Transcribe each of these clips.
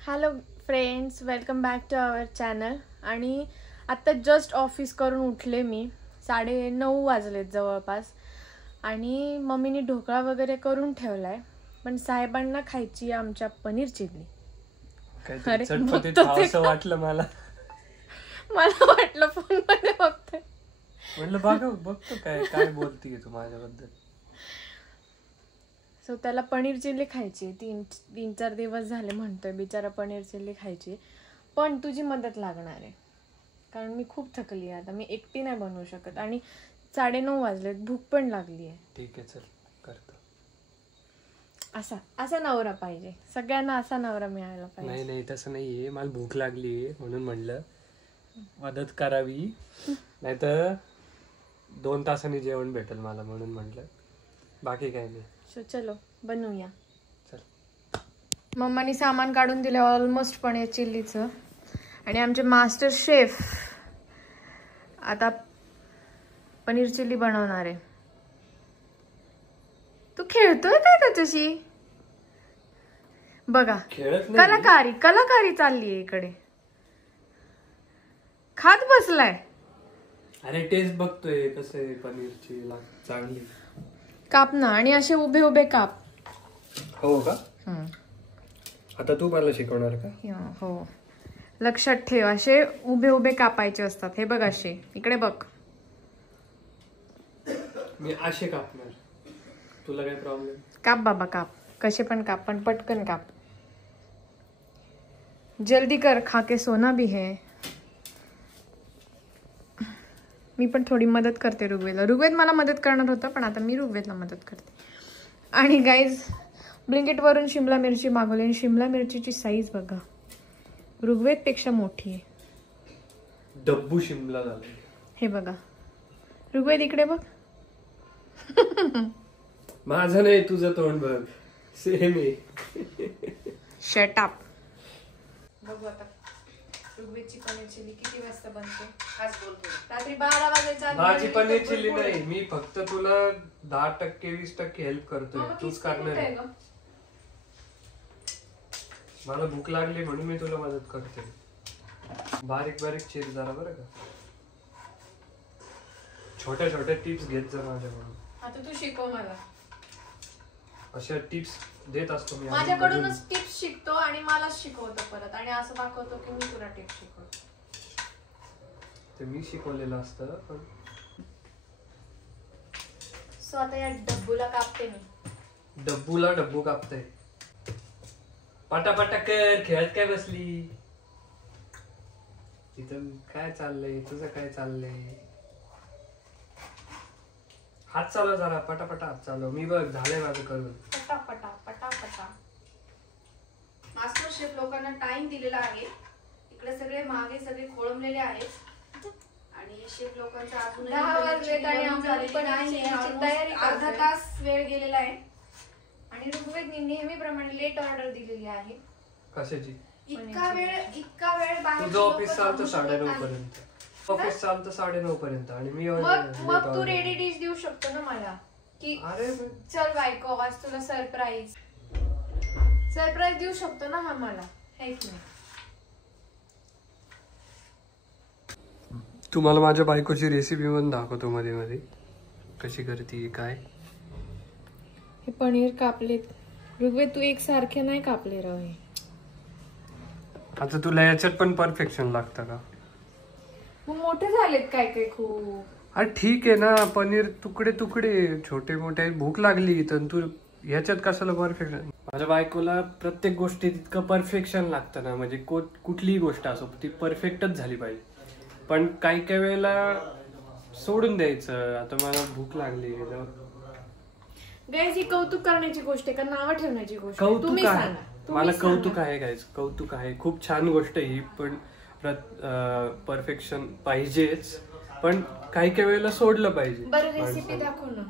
Hello friends, welcome back to our channel. आणि आत्ता just office करून उठले मी. 9:30 वाजलेत जवळपास. आणि मम्मीने ढोकळा वगैरे करून ठेवलाय, पण साहेबांना खायची आमच्या पनीर चिल्ली. काहीतरी चटपटीत खावंसं वाटलं मला वाटलं फोन मध्ये बघतोय, म्हणलं बघतो काय बोलतीये तू माझ्याबद्दल. सो त्याला पनीर चिल्ली खायची. 3-4 दिवस झाले म्हणतोय बिचारा पनीर चिल्ली खायची. पण तुझी मदत लागणार आहे, कारण मी खूप थकली आहे आता. मी एकटी नाही बनवू शकत आणि 9:30 वाजलेत, भूक पण लागली आहे. ठीक आहे, चल करतो. असा नवरा पाहिजे सगळ्यांना, असा नवरा मिळायला पाहिजे. नाही तसं नाहीये, मला भूक लागली म्हणून म्हणलं मदत करावी, नाहीतर 2 तासांनी जेवण भेटेल मला, म्हणून म्हटलं. बाकी काही नाही. सो चलो बनवूया. चल. मम्मानी सामान काढून दिलं ऑलमोस्ट पनीर चिल्लीचं. आणि आमचे मास्टर शेफ आता पनीर चिल्ली बनवणार आहे. तू खेळतोय काय त्याच्याशी? बघा, कलाकारी चालली आहे इकडे. खात बसलाय. अरे टेस्ट बघतोय कसं आहे पनीरची, चांगली. काप ना, आणि असे उभे उभे काप. हो का? आता तू मला शिकवणार का? हो, लक्षात ठेव, असे उभे उभे कापायचे असतात. हे बघ, असे इकडे बघ. मी असे कापणार, तुला काय प्रॉब्लेम? काप बाबा, काप. कसे पण काप, पण पटकन काप. जल्दी कर, खाके सोना भी है. मी पण थोडी मदत करते ऋग्वेदला. ऋग्वेद मला मदत करणार होता, पण आता मी ऋग्वेदला मदत करते. आणि गाईज, ब्लिंकिट वरून शिमला मिरची मागवली, आणि शिमला मिरचीची साईज बघा, ऋग्वेद पेक्षा मोठी आहे. डब्बू शिमला झाला. हे बघा ऋग्वेद, इकडे बघ. माझं नाही, तुझं तोंड बघ, सेम आहे. Shut up. बघू आता ऋग्वेदची पनीर चिल्ली किती वाजता बनते. रात्री 12 वाजायचा. माझी पनीर चिल्ली नाही, मी फक्त तुला 10% 20% हेल्प करतोय, तूच करणार आहे. मला भूक लागली म्हणून मी तुला मदत करते. बारीक बारीक चिर जरा, बरं का. छोट्या छोट्या टिप्स घेत जा माझ्याकडून. आता तू शिकव मला. अशा टिप्स देत असतो मी. माझ्याकडूनच टिप्स शिकतो आणि मलाच शिकवतो परत, आणि असं दाखवतो की मी तुला टिप्स शिकवतो. ते मी शिकवलेलं असतं. पण सो आता या डब्बूला कापते मी. डब्बू कापते. पटापटा कर, खेळत काय बसली इथं? काय चाललंय तुझं? काय चाललंय? हात चालव जरा, पटापटा हात चालव. मी बघ झालंय माझं करून. पटापटा. मास्टर शेफ लोकांना टाइम दिलेला आहे. इकडे सगळे मागे सगळे खोळंबलेले आहेत, आणि शेफ लोकांचा अजून 10 वाजलेत आणि आमची तयारी अर्धा तास वेळ गेलेला आहे. आणि ऋग्वेदने नेहमीप्रमाणे लेट ऑर्डर दिलेली आहे. कशाची? इतका वेळ बाहेर. तुझं ऑफिस चालतं 9:30 पर्यंत. ऑफिस चालतं 9:30 पर्यंत, आणि मी मग तू रेडी डिश देऊ शकतो ना मला, की अरे चल बायको आज तुला सरप्राईज देऊ शकतो ना हा मला, है की नाही? तुम्हाला माझ्या बायकोची रेसिपी पण दाखवतो मध्ये मध्ये, कशी करते काय. हे पनीर कापलेत ऋग्वेद, तू एक सारखे नाही कापले राव. आता तुला याच्यात पण परफेक्शन लागतं का? मग मोठे झालेत काय खूप. अरे ठीक आहे ना, पनीर तुकडे छोटे मोठे. भूक लागली तर तू ह्याच्यात कशाला परफेक्शन? माझ्या बायकोला प्रत्येक गोष्टीत इतकं परफेक्शन लागतं ना, म्हणजे कुठलीही गोष्ट असो ती परफेक्टच झाली पाहिजे. पण काही वेळेला सोडून द्यायचं. आता मला भूक लागली. गाईज, ही कौतुक करण्याची गोष्ट आहे का नाव ठेवण्याची गोष्ट? कौतुक आहे, मला कौतुक आहे गाईज, कौतुक आहे. खूप छान गोष्ट ही, पण परफेक्शन पाहिजेच, पण काही वेळेला सोडलं पाहिजे. बरं, रेसिपी दाखव ना.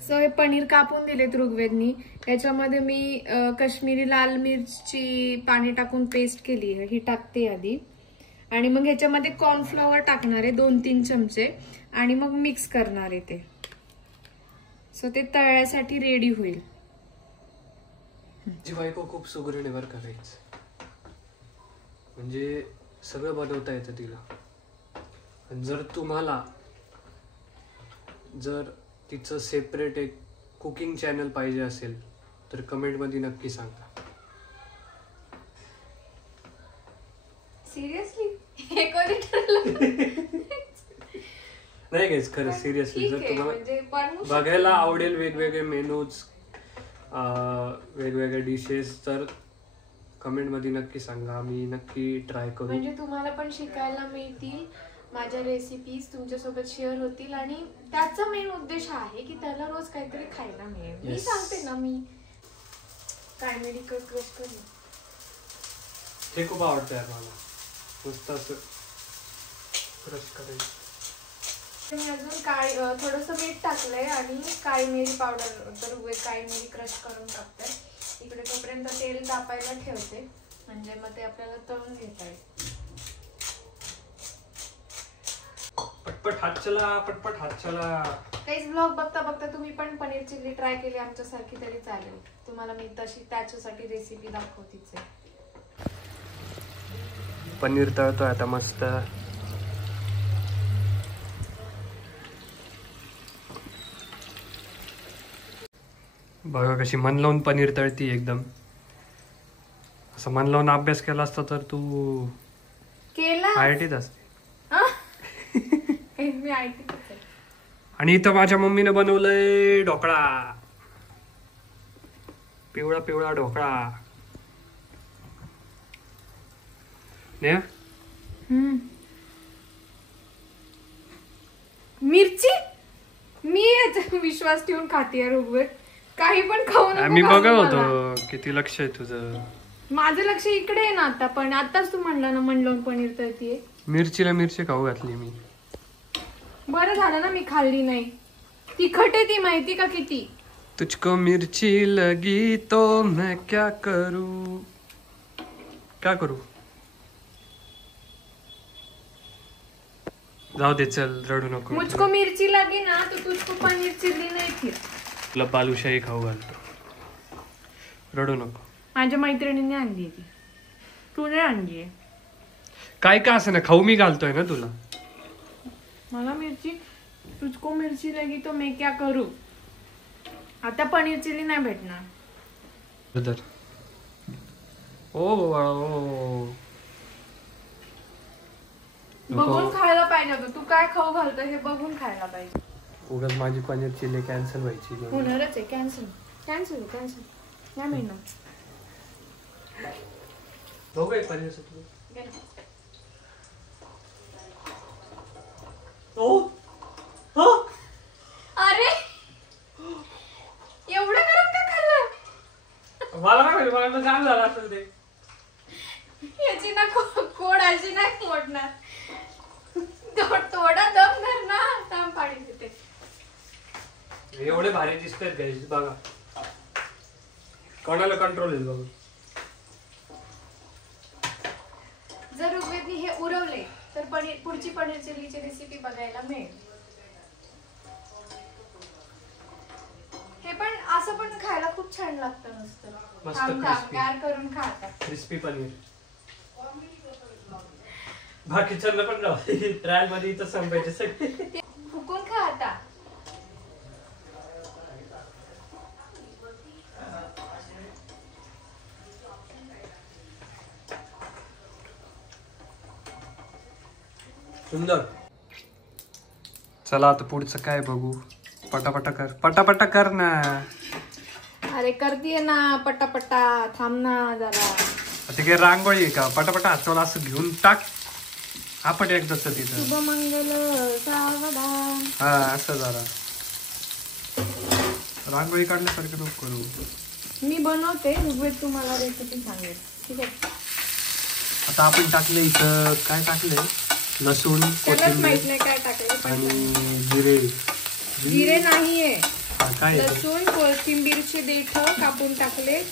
सो हे पनीर कापून दिलेत ऋग्वेदनी. याच्यामध्ये मी काश्मीरी लाल मिरची पाणी टाकून पेस्ट केली आहे, ही टाकते आधी. आणि मग ह्याच्यामध्ये कॉर्नफ्लॉवर टाकणार आहे 2-3 चमचे, आणि मग मिक्स करणार आहे ते. सो ते तळण्यासाठी रेडी होईल. जी बायको खूप सुगरण आहे बरं का काहीच, म्हणजे सगळं बनवता येतं तिला. आणि जर तुम्हाला जर तिचं सेपरेट एक कुकिंग चॅनल पाहिजे असेल तर कमेंटमध्ये नक्की सांगा. सिरियसली हे कधी ठरलं? नाही गाईज, खरं सिरियसली जर तुम्हाला बघायला आवडेल वेगवेगळे मेनूज, वेगवेगळे डिशेस, तर कमेंट मध्ये नक्की सांगा, आम्ही नक्की ट्राय करू. म्हणजे तुम्हाला पण शिकायला मिळतील, माझ्या रेसिपीज तुमच्यासोबत शेअर होतील आणि त्याचा मेन उद्देश आहे की त्याला रोज काहीतरी खायला मिळेल. मी सांगते ना, मी कायमेरी क्रश करू ते खूप आवडतं यार मला, नुसतं असं क्रश करायचं. मी अजून थोडंसं मीठ टाकलंय आणि काळी मिरी पावडर, तर काळी मिरी क्रश करून टाकते. इकडे तोपर्यंत तेल तापायला ठेवते, म्हणजे मग ते आपल्याला तळून घेता येईल. पटपट हात चला, पटपट हात चला. काहीच ब्लॉग बघता बघता तुम्ही पण पनीर चिल्ली ट्राय केली आमच्यासारखी तरी चालेल. तुम्हाला मी तशी त्याच्यासाठी रेसिपी दाखवतीच आहे. पनीर तळतोय आता मस्त. बघा कशी मन लावून पनीर तळती एकदम. असं मन लावून अभ्यास केला असता तर तू केला IITत असते. मी IIT. आणि इथं माझ्या मम्मीने बनवलंय ढोकळा, पिवळा पिवळा ढोकळा. मिरची मी याचा विश्वास ठेवून खाते ऋग्वेद, काही पण खाऊन. आम्ही बघत होतो किती लक्ष आहे तुझं. माझं लक्ष इकडे आहे ना आता, पण आताच तू म्हणला ना मन लावून पनीर तळतीये. मिरचीला मिरची खाऊ घातली मी. बरं झालं ना मी खाल्ली नाही. तिखट आहे ती, माहिती का किती. तुझको मिर्ची लगी तो मैं क्या करूं, क्या करूं. जाऊ दे चल, रडू नको. मुझको मिरची लगी ना तो तुझको पनीर चिल्ली नाही थी. तुला बालुशाही खाऊ घालतो, रडू नको. माझ्या मैत्रिणीने आणली ती, तू नाही आणली. काय का असं ना, खाऊ मी घालतोय ना तुला. मला मिरची, तुझको मिरची लगी तो मैं क्या करू. आता पनीर चिल्ली नाही भेटणार. ओ बघून खायला पाहिजे होतं. तू काय खाऊ घालतो हे बघून खायला पाहिजे. उगाच माझी पनीर चिल्ली कॅन्सल व्हायची. होणारच आहे, कॅन्सल कॅन्सल कॅन्सल नाही मिळणार. दोघे पनीर अरे एवढं गरम का खाल्लं. मला काय माहिती, मला काय झालं असेल ते. याची ना कोड अशी नाही मोडणार. थोडा दम धर ना, दम पाणी देते. एवढे भारी दिसतात गाईस बघा, कोणाला कंट्रोल येईल बघा. जर ऋग्वेदनी हे उरवले तर पुढची पनीर चिल्लीची रेसिपी बघायला मिळेल. हे पण असं पण खायला खूप छान लागतं नुसतं. गार करून खातात क्रिस्पी पनीर. बाकीच्यांना पण राहू ट्रायल मध्ये इथं संपायचे सगळे. फुकून खा आता. सुंदर. चला आता पुढचं काय बघू. पटापटा कर, पटापटा कर ना. अरे करतीये ना पटापटा, थांब ना जरा. आता काय रांगोळी आहे का, पटापटा हाताला असं घेऊन टाक. आपण एकदाच तिथं शुभमंगल सावधान. हा असं जरा रांगोळी काढण्यासारखं नको करू. मी बनवते, ऋग्वेद तुम्हाला रेसिपी सांगेल. ठीक आहे. आता आपण टाकले इथं काय टाकले, लसूण, कोथिंबीर काय टाकले आणि जिरे. जिरे नाहीये, काय लसूण, कोथिंबीरचे देठ कापून टाकले,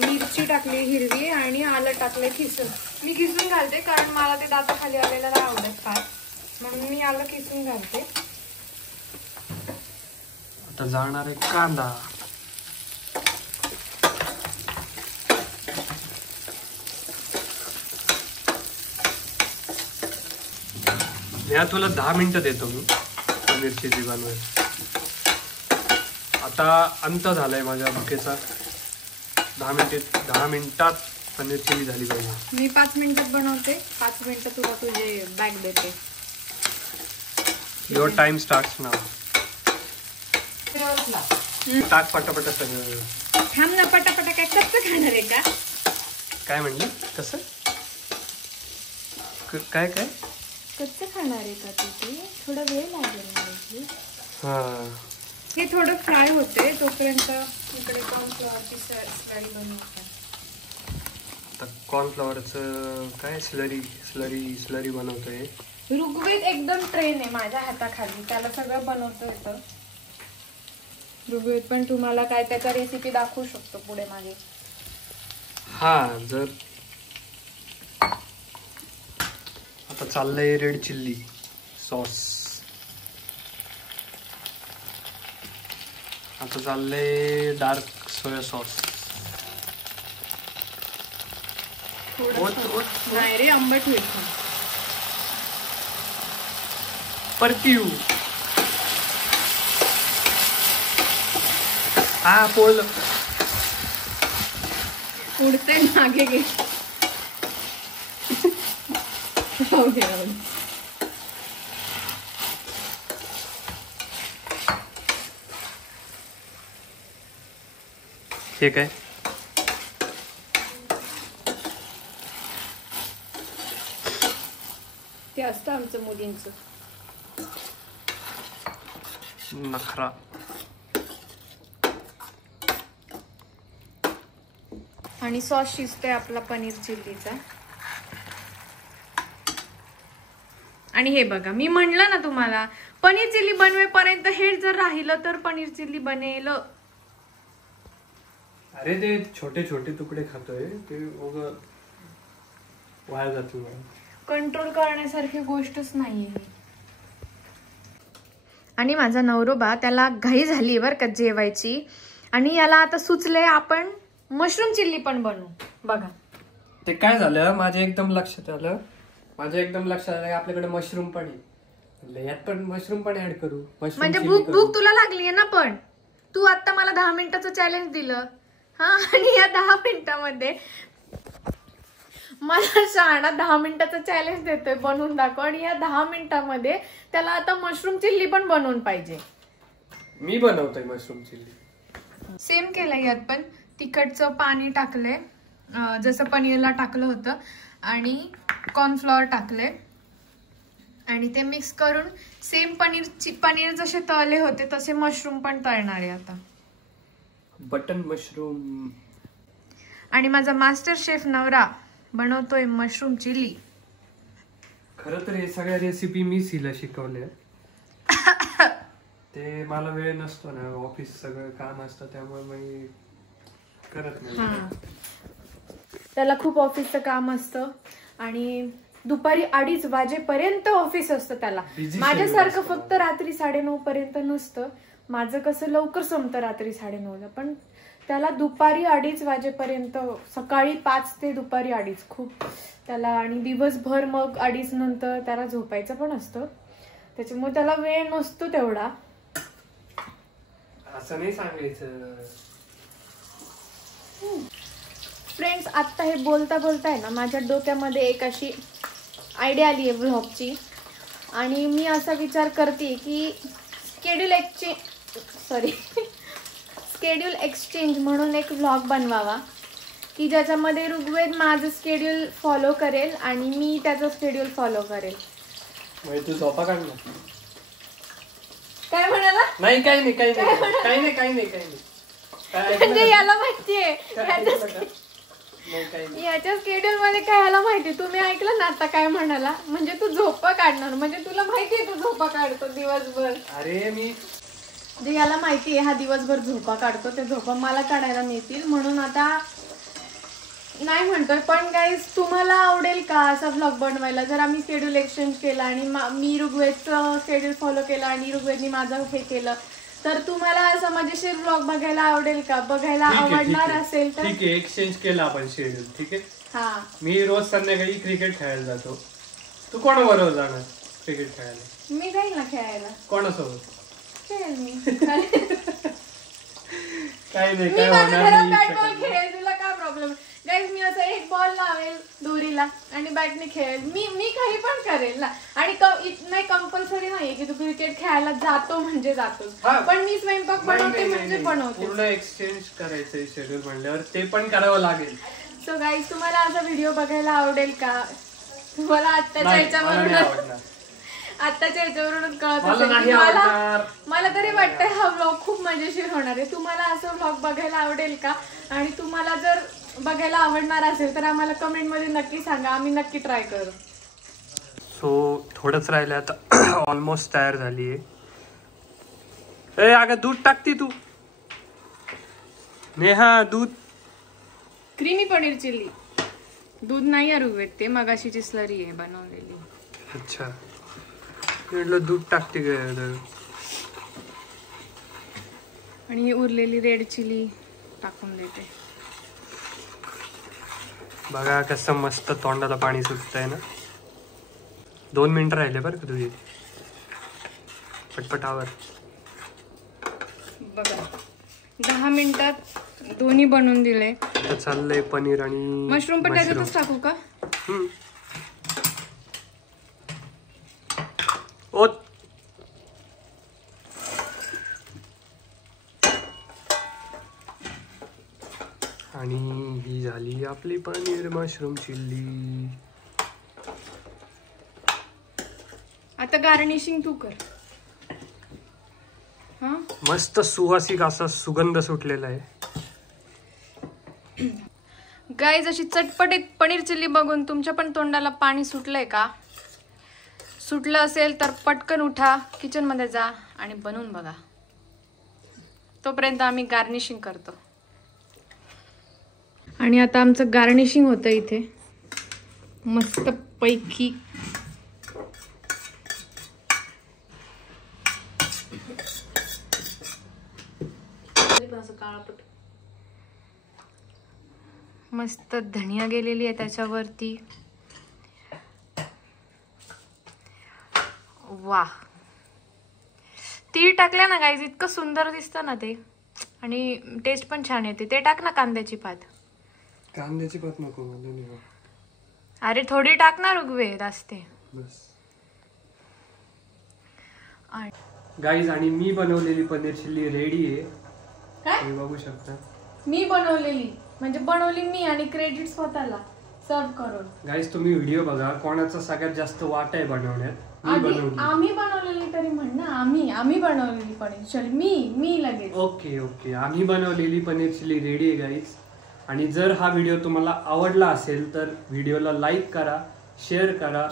मिरची टाकली हिरवी आणि आलं टाकले खिसून. मी खिसून घालते कारण मला ते दाताखाली आलेलं नाही आवडत फार, म्हणून मी आलं खिसून घालते. आता जाणार आहे कांदा. या तुला 10 मिनिटं देतो मी पनीर चिली बनवायला. आता अंत झालाय माझ्या भुकेचा. 10 मिनिटात पनीर चिली झाली पाहिजे. मी 5 मिनिटात बनवते. 5 मिनिटं तुला तुझे बॅग देते. युअर टाइम स्टार्ट्स नाव. टाक पटापटा सगळं. थांब ना पटापटा. काय कच्चं खाणार आहे का? काय म्हणलं? कसं काय काय कच्चं खाणार आहे का तू? थोडा वेळ लागेल मला. हा हे थोडं फ्राय होते तोपर्यंत इकडे कॉर्नफ्लॉवरची स्लरी बनवते. आता कॉर्नफ्लॉवरचं काय स्लरी बनवतोय. ऋग्वेद एकदम ट्रेन आहे माझ्या हाताखाली. त्याला सगळं बनवता येतं. ऋग्वेद पण तुम्हाला काय त्याचा रेसिपी दाखवू शकतो पुढे मागे. हा जर आता चाललंय रेड चिल्ली सॉस. आता चाललंय डार्क सोया सॉस. नाही रे आंबट होईल. परफ्यू. हा पोल उडते मागे गे. हे काय ते असतं आमचं मुलींचं नखरा. आणि सॉस शिजतोय आपला पनीर चिल्लीचा. आणि हे बघा मी म्हणलं ना तुम्हाला पनीर चिल्ली बनवेपर्यंत हे जर राहिलं तर पनीर चिल्ली बनेल. अरे ते छोटे छोटे तुकडे खातोय ते वाया जातील. कंट्रोल करण्यासारखी गोष्टच नाहीये. आणि माझा नवरोबा त्याला घाई झाली बर का जेवायची. आणि याला आता सुचलंय आपण मशरूम चिल्ली पण बनवू. बघा ते काय झालं माझ्या एकदम लक्षात आलं आपल्याकडे मशरूम पण आहे. यात पण मशरूम पण ऍड करू. म्हणजे भूक तुला लागलीये ना. पण तू आता मला 10 मिनिटाचं चॅलेंज दिलं. हा आणि या 10 मिनिटामध्ये मला शहाणा 10 मिनिटाचं चॅलेंज देतोय बनवून दाखव. आणि या 10 मिनिटामध्ये त्याला आता मशरूम चिल्ली पण बनवून पाहिजे. मी बनवतोय मशरूम चिल्ली. सेम केलंय. यात पण तिखटचं पाणी टाकलंय जसं पनीरला टाकलं होतं. आणि कॉर्नफ्लॉवर टाकले आणि ते मिक्स करून सेम पनीर जसे तळले होते तसे मशरूम पण तळणार आहे आता. Button mushroom. आणि माझा मास्टर शेफ नवरा बनवतोय मशरूम चिली. खरं तर हे सगळ्या रेसिपी मीच हिला शिकवल्या. ते मला वेळ नसतो ना. ऑफिस सगळं काम असतं त्यामुळे मी करत नाही. त्याला खूप ऑफिसचं काम असतं आणि दुपारी 2:30 वाजेपर्यंत ऑफिस असतं त्याला. माझ्यासारखं फक्त रात्री 9:30 पर्यंत नसतं. माझं कसं लवकर संपतं रात्री 9:30ला. पण त्याला दुपारी 2:30 वाजेपर्यंत. सकाळी 5 ते दुपारी 2:30 खूप त्याला. आणि दिवसभर मग 2:30 नंतर त्याला झोपायचं पण असतं. त्याच्यामुळे त्याला वेळ नसतो तेवढा. असं नाही सांगायचं. फ्रेंड्स आता हे बोलता बोलता आहे ना माझ्या डोक्यामध्ये एक अशी आयडिया आली आहे व्लॉगची. आणि मी असा विचार करते की स्केड्यूल एक्सचेंज म्हणून एक व्लॉग बनवावा की ज्याच्यामध्ये ऋग्वेद माझं स्केड्यूल फॉलो करेल आणि मी त्याचं स्केड्यूल फॉलो करेल. तू झोपा काढणार? काय म्हणाला? नाही काही नाही. म्हणजे याला माहितीये याच्या स्केड्यूल मध्ये काय याला माहिती. तुम्ही ऐकलं ना आता काय म्हणाला. म्हणजे तू झोपा काढणार. म्हणजे तुला माहितीये तू झोपा काढतो दिवसभर. अरे मी जे याला माहितीये हा दिवसभर झोपा काढतो. ते झोपा मला काढायला मिळतील म्हणून आता नाही म्हणतोय. पण गाईज तुम्हाला आवडेल का असा व्लॉग बनवायला जर आम्ही शेड्यूल एक्सचेंज केला आणि मी ऋग्वेदचं शेड्यूल फॉलो केलं आणि ऋग्वेदनी माझं हे केलं तर तुम्हाला असं मजेशीर व्लॉग बघायला आवडेल का? बघायला आवडणार असेल तर ठीक आहे. एक्सचेंज केला आपण शेड्यूल. ठीक आहे. हा मी रोज संध्याकाळी क्रिकेट खेळायला जातो. तू कोणाबरोबर जाणार? क्रिकेट खेळायला? मी जाईल ना खेळायला. कोणासोबत खेळेल मी. काय नाही, मी काय माझ्या होणार घरात नाही. बॅट बॉल खेळेल, तुला काय प्रॉब्लेम? गाईज मी असं एक बॉल लावेल दोरीला आणि बॅटने खेळेल. मी काही पण करेल ना. आणि नाही कंपल्सरी नाहीये की तू क्रिकेट खेळायला जातो म्हणजे जातोस, पण मी स्वयंपाक बनवते म्हणजे बनवते. पूर्ण एक्सचेंज करायचंय शेड्यूल म्हणल्यावर ते पण करावं लागेल. सो गाईज तुम्हाला असा व्हिडिओ बघायला आवडेल का? तुम्हाला आत्ताच्या ह्याच्यावरूनच कळत असेल. मला तरी वाटतंय हा व्लॉग खूप मजेशीर होणार आहे. तुम्हाला असं व्लॉग बघायला आवडेल का? आणि तुम्हाला जर बघायला आवडणार असेल तर आम्हाला कमेंट मध्ये नक्की सांगा, आम्ही नक्की ट्राय करू. सो थोडंच राहिलं आता, ऑलमोस्ट तयार झाली आहे. अगं दूध टाकती तू नेहा, दूध. Creamy paneer chilli. दूध नाही ऋग्वेद, ते मगाशीची स्लरी आहे बनवलेली. अच्छा, म्हटलं दूध टाकते काय. आणि ही उरलेली रेड चिली टाकून देते. बघा कसं मस्त तोंडाला पाणी सुटतंय ना. 2 मिनिटं राहिले बरं का तुझी, पटपटावर. बघा 10 मिनिटात दोन्ही बनवून दिले. चाललंय पनीर आणि मशरूम पण त्याच्यातच टाकू का? आणि ही झाली आपली पनीर मशरूम चिल्ली. आता गार्निशिंग तू कर. हा, मस्त सुवासिक असा सुगंध सुटलेला आहे. गाईज अशी चटपटीत पनीर चिल्ली बघून तुमच्या पण तोंडाला पाणी सुटलंय का? सुटलं असेल तर पटकन उठा, किचन मध्ये जा आणि बनवून बघा. तोपर्यंत आम्ही गार्निशिंग करतो. आणि आता आमचं गार्निशिंग होतं इथे मस्त पैकी. मस्त धनिया गेलेली आहे त्याच्यावरती. वा, तीळ टाकल्या ना गाईज, इतकं सुंदर दिसतं ना ते. आणि टेस्ट पण छान येते. ते टाक ना कांद्याची पात. कांद्याची पात नको मला. अरे थोडी टाक ना ऋग्वेद, असते बस. गाईज आणि मी बनवलेली पनीर चिल्ली रेडी आहे. काय बघू शकता. मी बनवलेली म्हणजे बनवली मी आणि क्रेडिट स्वतःला सर्व करून. गाईज तुम्ही व्हिडिओ बघा, कोणाचा सगळ्यात जास्त वाटा आहे बनवण्यात. आम्ही बनवलेली तरी म्हण ना. आम्ही बनवलेली पनीर चिल्ली. मी लगेच. ओके, आम्ही बनवलेली पनीर चिल्ली रेडी आहे गाईज. आणि जर हा व्हिडिओ तुम्हाला आवडला असेल तर व्हिडिओला लाईक करा, शेअर करा,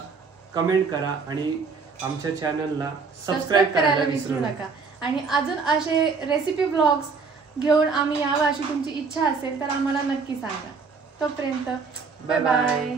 कमेंट करा आणि आमच्या चॅनलला सबस्क्राईब करायला विसरू नका. आणि अजून असे रेसिपी व्लॉग्स घेऊन आम्ही यावं अशी तुमची इच्छा असेल तर आम्हाला नक्की सांगा. तोपर्यंत बाय बाय.